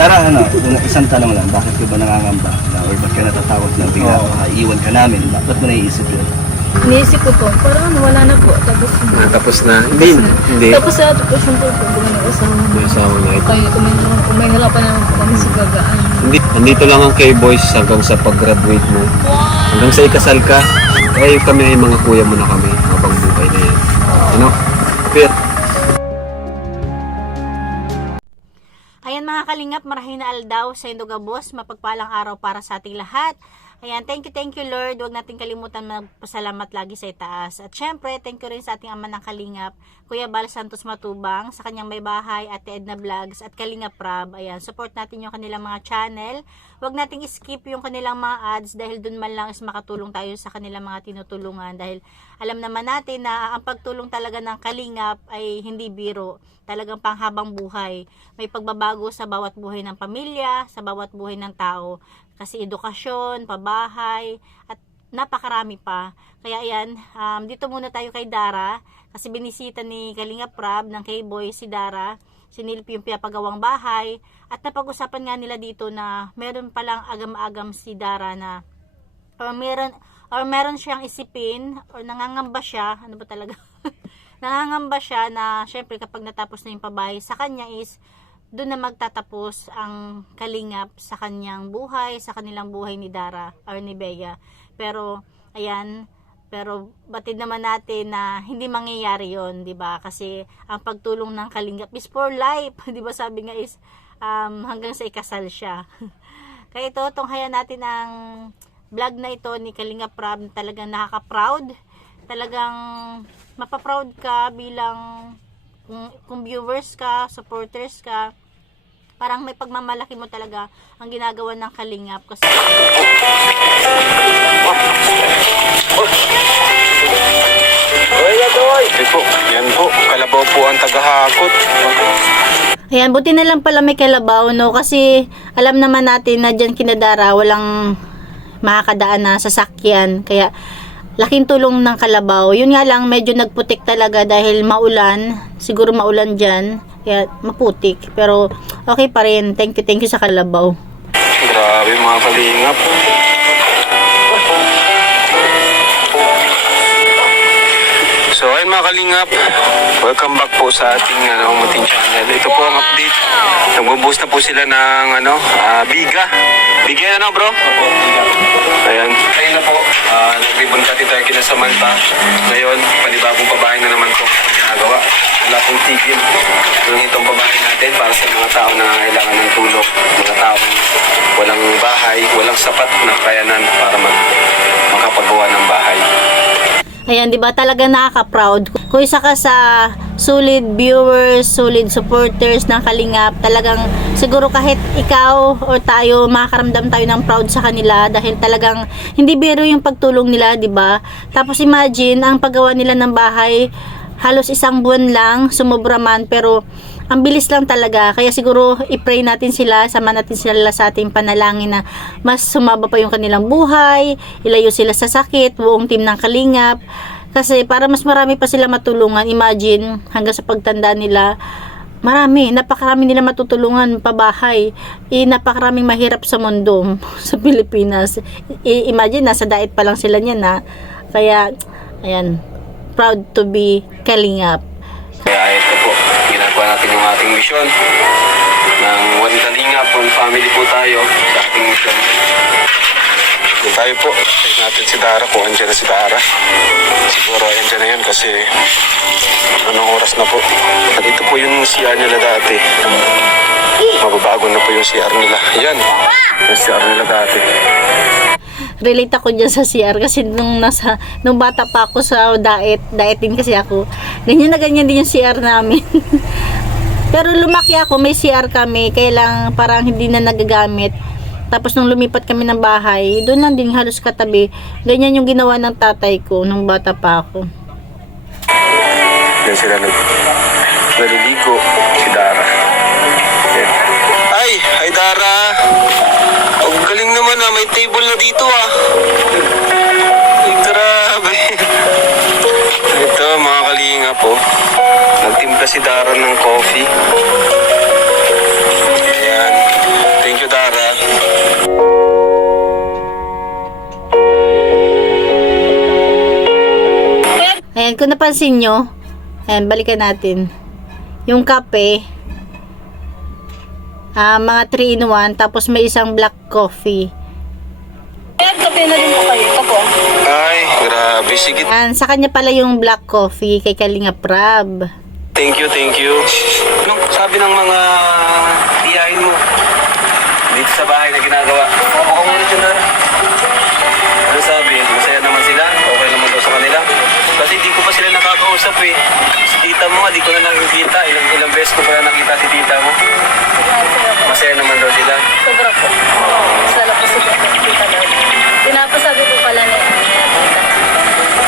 Dara, ano, una- isang tanong lang, bakit ka ba nangangamba? Na, or ba't ka natatakot na bigla Oo. iiwan ka namin? Ba't mo naiisip yun? Iniisip ko po, parang ano, wala na po. Tapos, Ah, tapos na. Hindi, hindi. tapos sa po, siyempre po, gumawa ng asawa. Yung asawa na ito. Kaya kung may, kung may halapan naman po kami sa gagaan. Hindi, nandito lang ang K-Boys hanggang sa pag-graduate mo. Hanggang sa ikasal ka, eh kami ay mga kuya mo na kami habang buhay na yan. Ano? Pero, kalingap, marahin na aldaw sa Indogabos, mapagpalang araw para sa ating lahat. Ayan, thank you, thank you Lord. Huwag natin kalimutan magpasalamat lagi sa itaas. At syempre, thank you rin sa ating ama ng kalingap, Kuya Bal Santos Matubang, sa kanyang may bahay, Ate Edna Vlogs, at Kalingap Rab. Ayan, support natin yung kanilang mga channel. Huwag nating skip yung kanilang mga ads dahil dun man lang is makatulong tayo sa kanilang mga tinutulungan. Dahil alam naman natin na ang pagtulong talaga ng kalingap ay hindi biro. Talagang panghabang buhay. May pagbabago sa bawat buhay ng pamilya, sa bawat buhay ng tao. Kasi edukasyon, pabahay, at napakarami pa. Kaya ayan, um, dito muna tayo kay Dara. Kasi binisita ni Kalinga Prab ng K-Boy si Dara. Sinilip yung pinapagawang bahay. At napag-usapan nga nila dito na meron palang agam-agam si Dara na or meron or meron siyang isipin or nangangamba siya ano ba talaga nangangamba siya na syempre kapag natapos na yung pabahay sa kanya is doon na magtatapos ang kalingap sa kanyang buhay, sa kanilang buhay ni Dara or ni Bea. Pero, ayan, pero batid naman natin na hindi mangyayari yon di ba? Kasi ang pagtulong ng kalingap is for life, di ba? Sabi nga is um, hanggang sa ikasal siya. Kaya ito, tunghayan natin ang vlog na ito ni Kalinga Prab talagang nakaka-proud. Talagang mapaproud ka bilang kung, kung viewers ka, supporters ka, parang may pagmamalaki mo talaga ang ginagawa ng Kalingap kasi Ay po, yan po, kalabaw po ang tagahakot. Ayan, buti na lang pala may kalabaw, no? Kasi alam naman natin na dyan kinadara, walang makakadaan na sasakyan. Kaya, laking tulong ng kalabaw. Yun nga lang, medyo nagputik talaga dahil maulan. Siguro maulan dyan. Kaya, maputik. Pero, okay pa rin. Thank you, thank you sa kalabaw. Grabe mga kalingap. Mga kalingap, welcome back po sa ating ano, Muting Channel. Ito po ang update. Nagbo-boost na po sila ng ano, ah, biga. Biga na no bro? Ayan. Ayun na po, uh, nag-ribbon cutting tayo kina Samantha. Ngayon, panibagong pabahay na naman po ang ginagawa. Wala pong tigil. Yung itong pabahay natin para sa mga tao na kailangan ng tulong. Mga tao walang bahay, walang sapat na kayanan para mag makapagawa ng bahay. Ayan, di ba talaga nakaka-proud. Kung isa ka sa solid viewers, solid supporters ng Kalingap, talagang siguro kahit ikaw or tayo, makakaramdam tayo ng proud sa kanila dahil talagang hindi biro yung pagtulong nila, di ba? Tapos imagine, ang paggawa nila ng bahay, halos isang buwan lang, sumobra man, pero ang bilis lang talaga. Kaya siguro i-pray natin sila, sama natin sila sa ating panalangin na mas sumaba pa yung kanilang buhay, ilayo sila sa sakit, buong team ng Kalingap. Kasi para mas marami pa sila matulungan, imagine hanggang sa pagtanda nila, marami, napakarami nila matutulungan pabahay. Eh, napakaraming mahirap sa mundo sa Pilipinas. I- imagine, nasa diet pa lang sila niyan na. Kaya, ayan, proud to be Kalingap. Kaya ating misyon ng One Kalinga, One Family po tayo sa ating misyon. Doon tayo po, check natin si Dara kung andyan na si Dara. Siguro andyan na yun kasi anong oras na po. At ito po yung CR nila dati. Mababago na po yung CR nila. Yan, yung CR nila dati. relate ako dyan sa CR kasi nung nasa nung bata pa ako sa diet diet din kasi ako ganyan na ganyan din yung CR namin pero lumaki ako may CR kami kaya lang parang hindi na nagagamit tapos nung lumipat kami ng bahay doon lang din halos katabi ganyan yung ginawa ng tatay ko nung bata pa ako Yan sila nag naliligo si Dara. Yan. Ay, ay Dara. Ang galing naman ah, may table na dito ah. Ay, grabe. Ito mga kalinga po nagtimpla Dara ng coffee. Ayan. Thank you, Dara. Ayan, kung napansin nyo, ayan, balikan natin. Yung kape, uh, mga 3 in 1, tapos may isang black coffee. Ayan, kape na rin po kayo. Kapo. Ay, grabe. Sige. Ayan, sa kanya pala yung black coffee kay Kalinga Prab. Thank you, thank you. Anong sabi ng mga tiyahin mo? Dito sa bahay na ginagawa. Muna dyan na. Ano sabi? Masaya naman sila? Okay naman daw sa kanila? Kasi di ko pa sila nakakausap eh. Si tita mo nga, di ko na nakikita. Ilang, ilang beses ko pa na nakita si tita mo. Masaya naman daw sila. Sobra po. Sala po po. Kita daw. Pinapasabi pala na yan.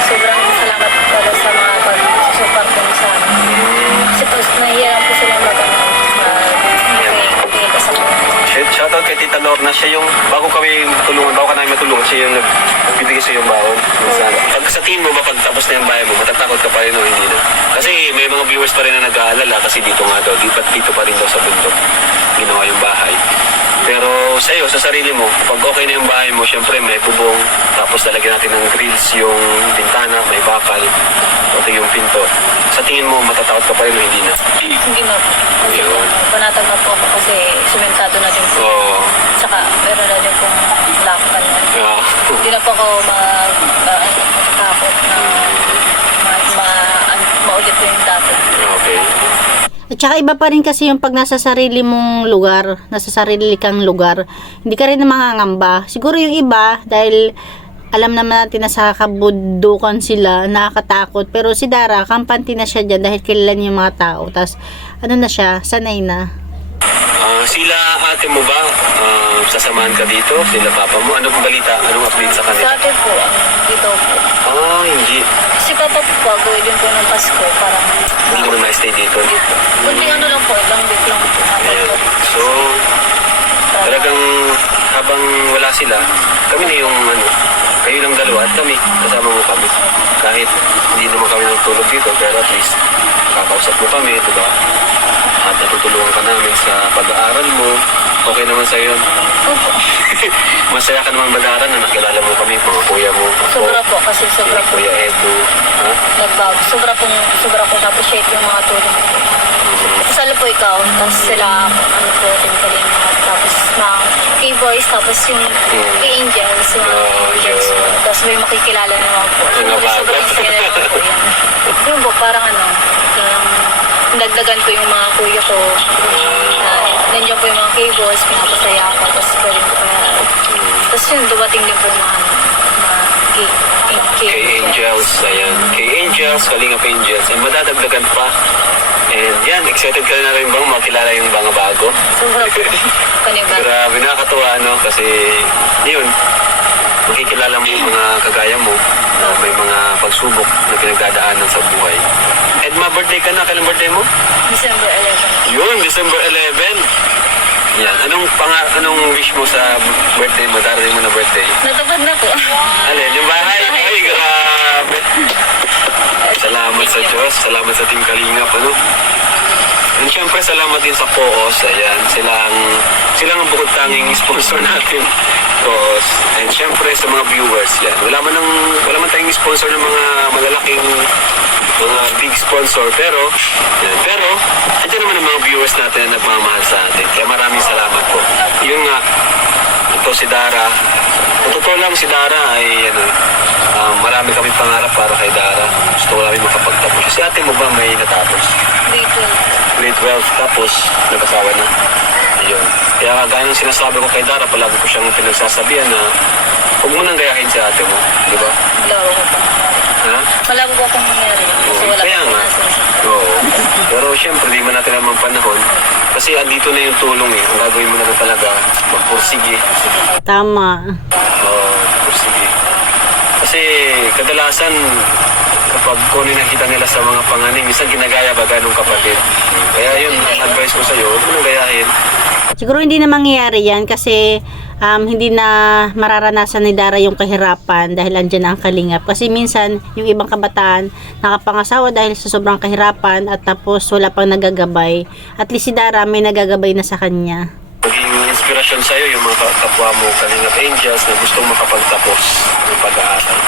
Sobrang salamat po sa mga pag-support po sa amin. Kasi po, nahihirap po sila mag mag sa mga. Shout shoutout kay Tita Lorna. Siya yung, bago kami tulungan, bago ka namin matulungan, siya yung nagbibigay sa yung baon. Minsan. Pag sa team mo ba, pag tapos na yung bahay mo, matatakot ka pa rin o hindi na? Kasi may mga viewers pa rin na nag-aalala kasi dito nga daw, di ba't dito pa rin daw sa bundok ginawa yung bahay. Pero sa iyo, sa sarili mo, pag okay na yung bahay mo, syempre may bubong, tapos lalagyan natin ng grills yung bintana, may bakal, pati yung pinto. Sa tingin mo, matatakot ka pa rin o hindi na? Hindi na. Kasi Yun. panatag na po ako kasi sumentado na din po. Oo. Tsaka, meron na din pong lakpan. Ah. Hindi na po ako mag, uh, takot na ma, ma, ano, maulit po yung dati. okay. At saka iba pa rin kasi yung pag nasa sarili mong lugar, nasa sarili kang lugar, hindi ka rin na mangangamba. Siguro yung iba, dahil alam naman natin na sa kabundukan sila, nakakatakot. Pero si Dara, kampante na siya dyan dahil kilala niya yung mga tao. Tapos, ano na siya, sanay na. Ah, sila ate mo ba, ah, sasamahan ka dito? Sila papa mo? Anong balita? Anong update sa Sa kanila? atin po, ang dito po. Ah, hindi. Si Papa po, bago din po ng Pasko, parang Hindi mo na ma-stay dito. dito. Ayan. So, talagang habang wala sila, kami na yung ano, kayo lang dalawa at kami, kasama mo kami. Kahit hindi naman kami natutulog dito, pero at least kakausap mo kami, di ba? At natutulungan ka namin sa pag-aaral mo. Okay naman sa'yo yun. Opo. Masaya ka naman mag-aaral na nakilala mo kami, mga kuya mo. ako, Sobra po, kasi sobra po. Kuya Edo. Ha? Nagbago. Sobra po, sobra po. Tapos shake yung mga tulong. Kasalo po ikaw, tapos sila, ano po, tinkaling tapos mga K-boys, tapos yung K-angels, yung mga Oh, angels po. yun. Tapos may makikilala naman po. Mga Sobrang sobrang saya naman po yan. Yung po, parang ano, yung nagdagan ko yung mga kuya ko. Na, nandiyan po yung mga K-boys, pinapasaya ako, tapos pwede ko pa Tapos yun, dumating din po yung mga, mga K- K- Kay Angels, ayan. Kay Angels, Kalingap Angels. And madadagdagan pa. And yan, excited ka na rin bang makilala yung mga bago? Sobra po. Kaniba. Grabe, nakakatuwa, no? Kasi, yun, makikilala mo yung mga kagaya mo na may mga pagsubok na pinagdadaanan sa buhay. And ma, birthday ka na. Kailan birthday mo? December 11. Yun, December 11. Yan. Anong panga, anong wish mo sa birthday mo? Darating mo na birthday? Natupad na po. Alin, yung bahay? Ay, grabe. Salamat sa Diyos. Salamat sa Team Kalingap, ano? And syempre, salamat din sa Koos. Ayan, sila ang, sila ang bukod tanging sponsor natin. Koos. And syempre, sa mga viewers, yan. Wala man, ng, wala man tayong sponsor ng mga malalaking mga big sponsor. Pero, yan. Pero, andyan naman ang mga viewers natin na nagmamahal sa atin. Kaya maraming salamat po. Yun nga, ito si Dara. Totoo lang si Dara ay ano, um, marami kami pangarap para kay Dara. Gusto ko namin makapagtapos. Si ate mo ba may natapos? Dito. Grade 12 tapos nag-asawa na. Ayun. Kaya gaya ng sinasabi ko kay Dara, palagi ko siyang pinagsasabihan na huwag mo nang gayahin si ate mo. Di ba? Malabo ko pa. Ha? Malabo ko akong mangyari. Kasi wala Kaya pa nga. Pero syempre, di man natin naman panahon. Kasi andito na yung tulong eh. Ang gagawin mo na lang talaga, magpursige. Tama. Oo, sige. Kasi kadalasan kapag yung nakita nila sa mga panganing, minsan ginagaya ba ganong kapatid. Kaya yun, ang advice ko sa'yo, huwag mo nang gayahin. Siguro hindi na mangyayari yan kasi um, hindi na mararanasan ni Dara yung kahirapan dahil andyan na ang kalingap. Kasi minsan, yung ibang kabataan nakapangasawa dahil sa sobrang kahirapan at tapos wala pang nagagabay. At least si Dara may nagagabay na sa kanya. Maging inspirasyon sa'yo yung mga kapwa mo, Kalingap Angels na gustong makapagtapos ng pag-aaral.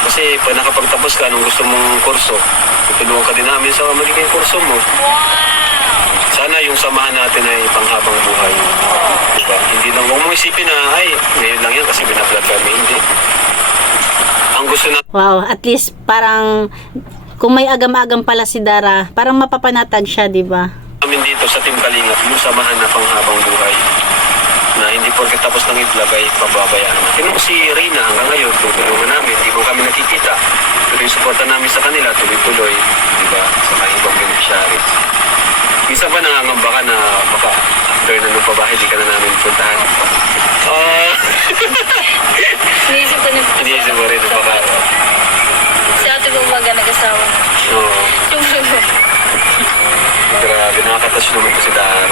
Kasi pag nakapagtapos ka, anong gusto mong kurso, tutulungan ka din namin sa magiging kurso mo. Sana yung samahan natin ay panghabang buhay. Diba? Hindi lang, huwag isipin na, ay, ngayon lang yan kasi binablog kami. Hindi. Ang gusto na Wow, at least parang kung may agam-agam pala si Dara, parang mapapanatag siya, di ba? namin dito sa Team Kalingap, yung samahan na panghabang buhay na hindi porket tapos ng itlog ay pababayaan natin. Yung si Reyna hanggang ngayon, tutulungan namin, hindi mo kami nakikita. Pero yung suporta namin sa kanila, tuloy-tuloy, di ba, sa mga ibang beneficiaries. Minsan ba nangangamba ka na baka after na nung pabahay, di ka na namin puntahan? Ah, Sinisip ko na iniisip mo rin na baka, Si ate ko umaga nag-asawa na. oo, Siyempre, grabe, nakakatas naman to si Dara.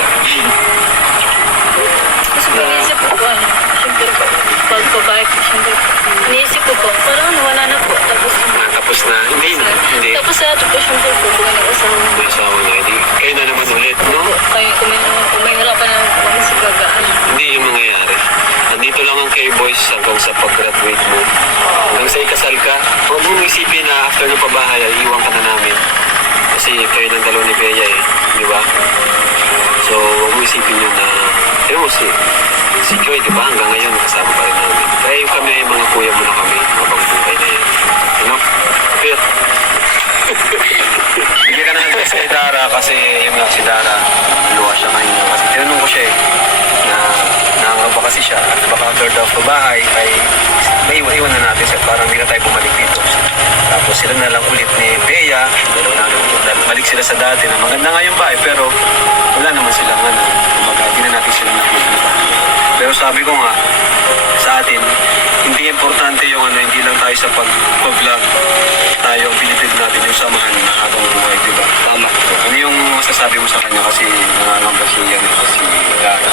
Kasi po, iniisip ko po, ano, siyempre po, pag babae po, siyempre po. Iniisip ko po, parang ano, wala na po. Tapos, na, hindi na, hindi. tapos sa ate po, siyempre po, kung na. May asawa na, hindi. Kayo na naman ulit, no? Kayo, kung may, kung may hirapan na kami sa gagaan. Hindi yung mangyayari. Nandito lang ang K-Boys hanggang sa pag-graduate mo. Hanggang sa ikasal ka, huwag mong isipin na after ng pabahay, ay iwan ka na namin. Kasi kayo ng dalawa ni Bea eh, di ba? So, huwag mong isipin yun na, yun mo si, si Joy, di ba? Hanggang ngayon, kasama pa rin namin. Kaya yung kami ay mga kuya mo na kami, habang buhay na yan. Ano? Pero, hindi ka na nag-test kay Dara kasi yun nga si Dara, luwa siya kanina. Kasi tinanong ko siya eh, na nangangamba kasi siya at baka after daw sa bahay ay may iwan na natin siya parang hindi na tayo bumalik dito. Tapos sila na lang ulit ni Bea, dalawa na lang, balik sila sa dati na maganda nga yung bahay pero wala naman silang ano, kumbaga hindi na natin sila nakikita. Pero sabi ko nga, sa atin, hindi importante yung ano, hindi lang tayo sa pag-vlog. Tayo ang pinipig natin yung samahan na habang buhay, di ba? Tama. Ano yung masasabi mo sa kanya kasi nangangamba siya yan, si Dara.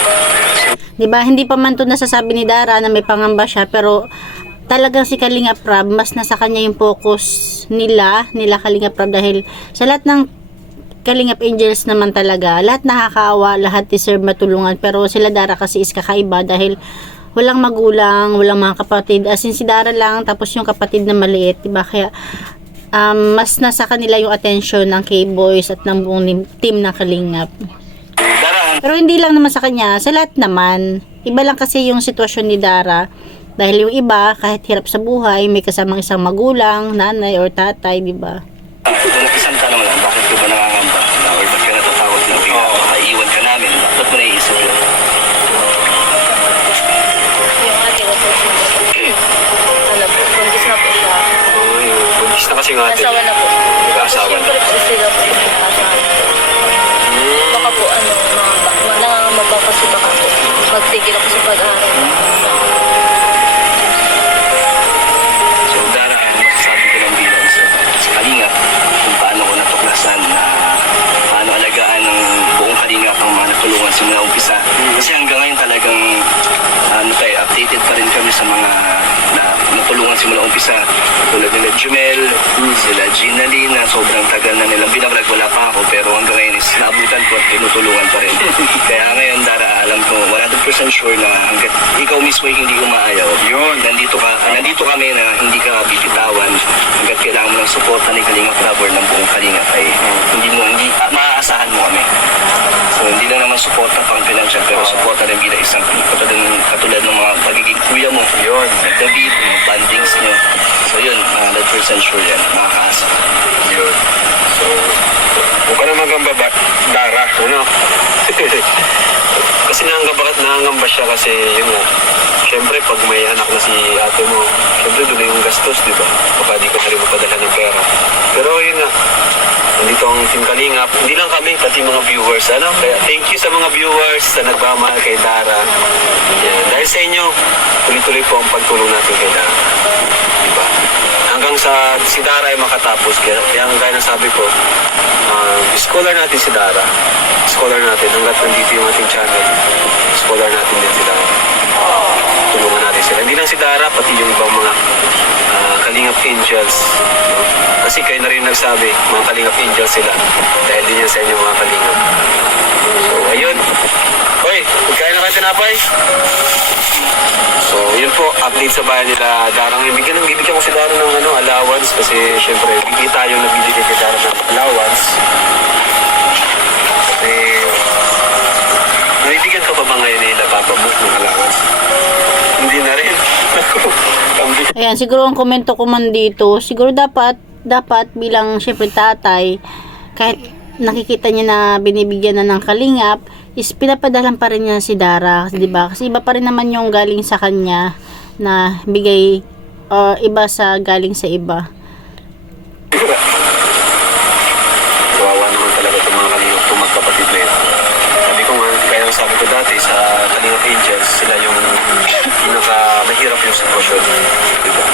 'Di ba? Hindi pa man 'to nasasabi ni Dara na may pangamba siya, pero talagang si Kalinga Prab, mas nasa kanya yung focus nila, nila Kalinga Prab dahil sa lahat ng Kalingap Angels naman talaga, lahat nakakaawa, lahat deserve matulungan, pero sila Dara kasi is kakaiba dahil walang magulang, walang mga kapatid, as in si Dara lang, tapos yung kapatid na maliit, 'di ba? Kaya um, mas nasa kanila yung attention ng K-Boys at ng buong team ng Kalingap. Pero hindi lang naman sa kanya, sa lahat naman. Iba lang kasi yung sitwasyon ni Dara. Dahil yung iba, kahit hirap sa buhay, may kasamang isang magulang, nanay, or tatay, di ba? uh, kung isang tanong lang, bakit ka ba nangangamba? Na, or ba't ka natatakot na bigla? Oo. Makaiwan ka namin. Ba't mo naisip yun? Yung ate ko po, siyempre po. Ano po, buntis na po siya. Oo, yung nga atin. Asawa na po. Nag-aasawa na. siyempre po sila po yung asawa. Baka po ano, mga nangangamba kasi baka po magtigil ako sa sila Gina Lee na sobrang tagal na nilang binablog. Wala pa ako pero hanggang ngayon is naabutan ko at tinutulungan pa rin. Kaya ngayon Dara, alam ko 100% sure na hanggat ikaw mismo hindi umaayaw, yun, nandito ka, nandito kami na hindi ka bibitawan hanggat kailangan mo ng suporta ni Kalinga Rubber ng buong Kalinga ay hindi mo, hindi, ah, maaasahan mo kami. So hindi lang naman suporta pang financial pero suporta rin bilang isang katulad ng, katulad ng mga pagiging kuya mo. Yun. David, mga bandings nyo. So yun, 100% sure yan, makakaasa. Yun. So, huwag ka na magamba ba? Dara, ano? kasi nangangamba, nangangamba siya kasi yun nga. Siyempre, pag may anak na si ate mo, siyempre doon yung gastos, di ba? Baka di ka na rin mapadala ng pera. Pero yun nga, nandito ang Team Kalingap. Hindi lang kami, pati mga viewers. Ano? Kaya thank you sa mga viewers na nagmamahal kay Dara. Yan. Dahil sa inyo, tuloy-tuloy po ang pagtulong natin kay Dara. Di ba? Hanggang sa si Dara ay makatapos. Kaya, kaya ang gaya ng sabi ko, um, scholar natin si Dara. Scholar natin hanggat nandito yung ating channel. Scholar natin din si Dara. Tulungan natin sila. Hindi lang si Dara, pati yung ibang mga ah, Kalingap Angels. No? Kasi kayo na rin nagsabi, mga Kalingap Angels sila. Dahil din yan sa inyo mga Kalingap. So, ayun. Hoy, magkain na kayo tinapay? So, yun po, update sa bayan nila Darang. Ibigyan, bibigyan ko si Darang ng ano, allowance kasi syempre, bigay tayo na bibigyan kay Darang ng allowance. Kasi, nabibigyan ka pa ba ngayon nila Papa mo ng allowance? Hindi na rin. Ayan, siguro ang komento ko man dito, siguro dapat, dapat bilang syempre tatay, kahit nakikita niya na binibigyan na ng kalingap, is pinapadalan pa rin niya si Dara, di ba? Kasi iba pa rin naman yung galing sa kanya na bigay uh, iba sa galing sa iba. Kawawa naman talaga itong mga itong magkapatid na ito. Ko nga, kaya sabi ko dati sa Kalingap Angels, sila yung pinaka mahirap yung sitwasyon. Diba?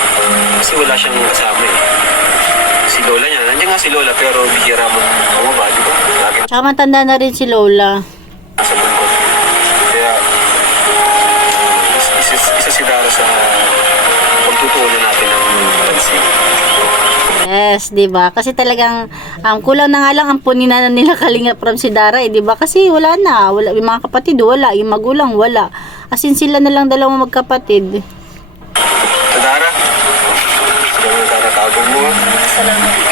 Kasi wala siyang kasama eh. Si Lola niya, nandiyan nga si Lola pero bihira mo bumaba, di ba? Lagi Tsaka matanda na rin si Lola. nasa mundo. Kaya, is- isa, isa si Dara sa pagtutuunan natin ng pansin. Yes, 'di ba? Kasi talagang um, kulang na nga lang ang punin na nila kalinga from si Dara, eh, 'di ba? Kasi wala na, wala yung mga kapatid wala, yung magulang wala. As in sila na lang dalawang magkapatid. Sa Dara, na Dara, tawag mo. Salamat.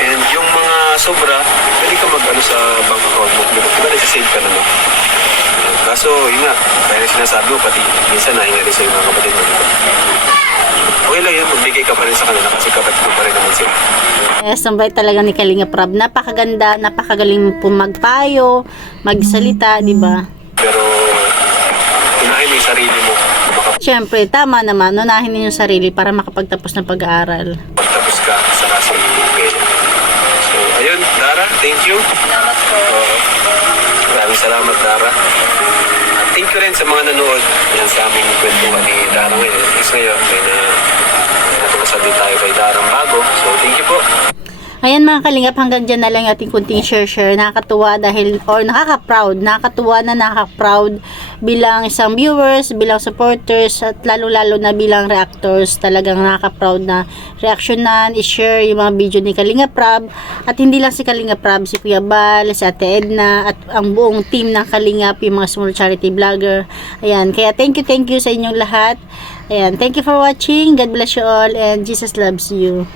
Sobra, pwede ka mag-ano sa bank account mo. Di ba? Diba nasa-save ka naman? Kaso, yun nga, kaya sinasabi mo, pati minsan nahinga rin sa'yo mga kapatid mo. Diba? Okay lang yun, magbigay ka pa rin sa kanila kasi kapatid mo pa rin naman sila. Yes, ang bait talaga ni Kalinga Prab. Napakaganda, napakagaling po magpayo, magsalita, 'di ba? Pero, unahin mo yung sarili mo. Siyempre, tama naman, unahin niyo yung sarili para makapagtapos ng pag-aaral. Makapagtapos ka sa kasi Bella. So, ayun, Dara, thank you. Salamat po. Oo. Maraming salamat, Dara. At thank you rin sa mga nanood yan sa aming kwentuhan ni Dara ngayon. Least ngayon, may na natuklasan din tayo kay Darang bago. So, thank you po. Ayan mga kalingap, hanggang dyan na lang ating kunting share-share. Nakakatuwa dahil, or nakaka-proud, nakakatuwa na nakaka-proud bilang isang viewers, bilang supporters, at lalo-lalo na bilang reactors. Talagang nakaka-proud na reaksyonan, i-share yung mga video ni Kalinga Prab. At hindi lang si Kalinga Prab, si Kuya Bal, si Ate Edna, at ang buong team ng Kalingap, yung mga small charity vlogger. Ayan, kaya thank you, thank you sa inyong lahat. Ayan, thank you for watching. God bless you all and Jesus loves you.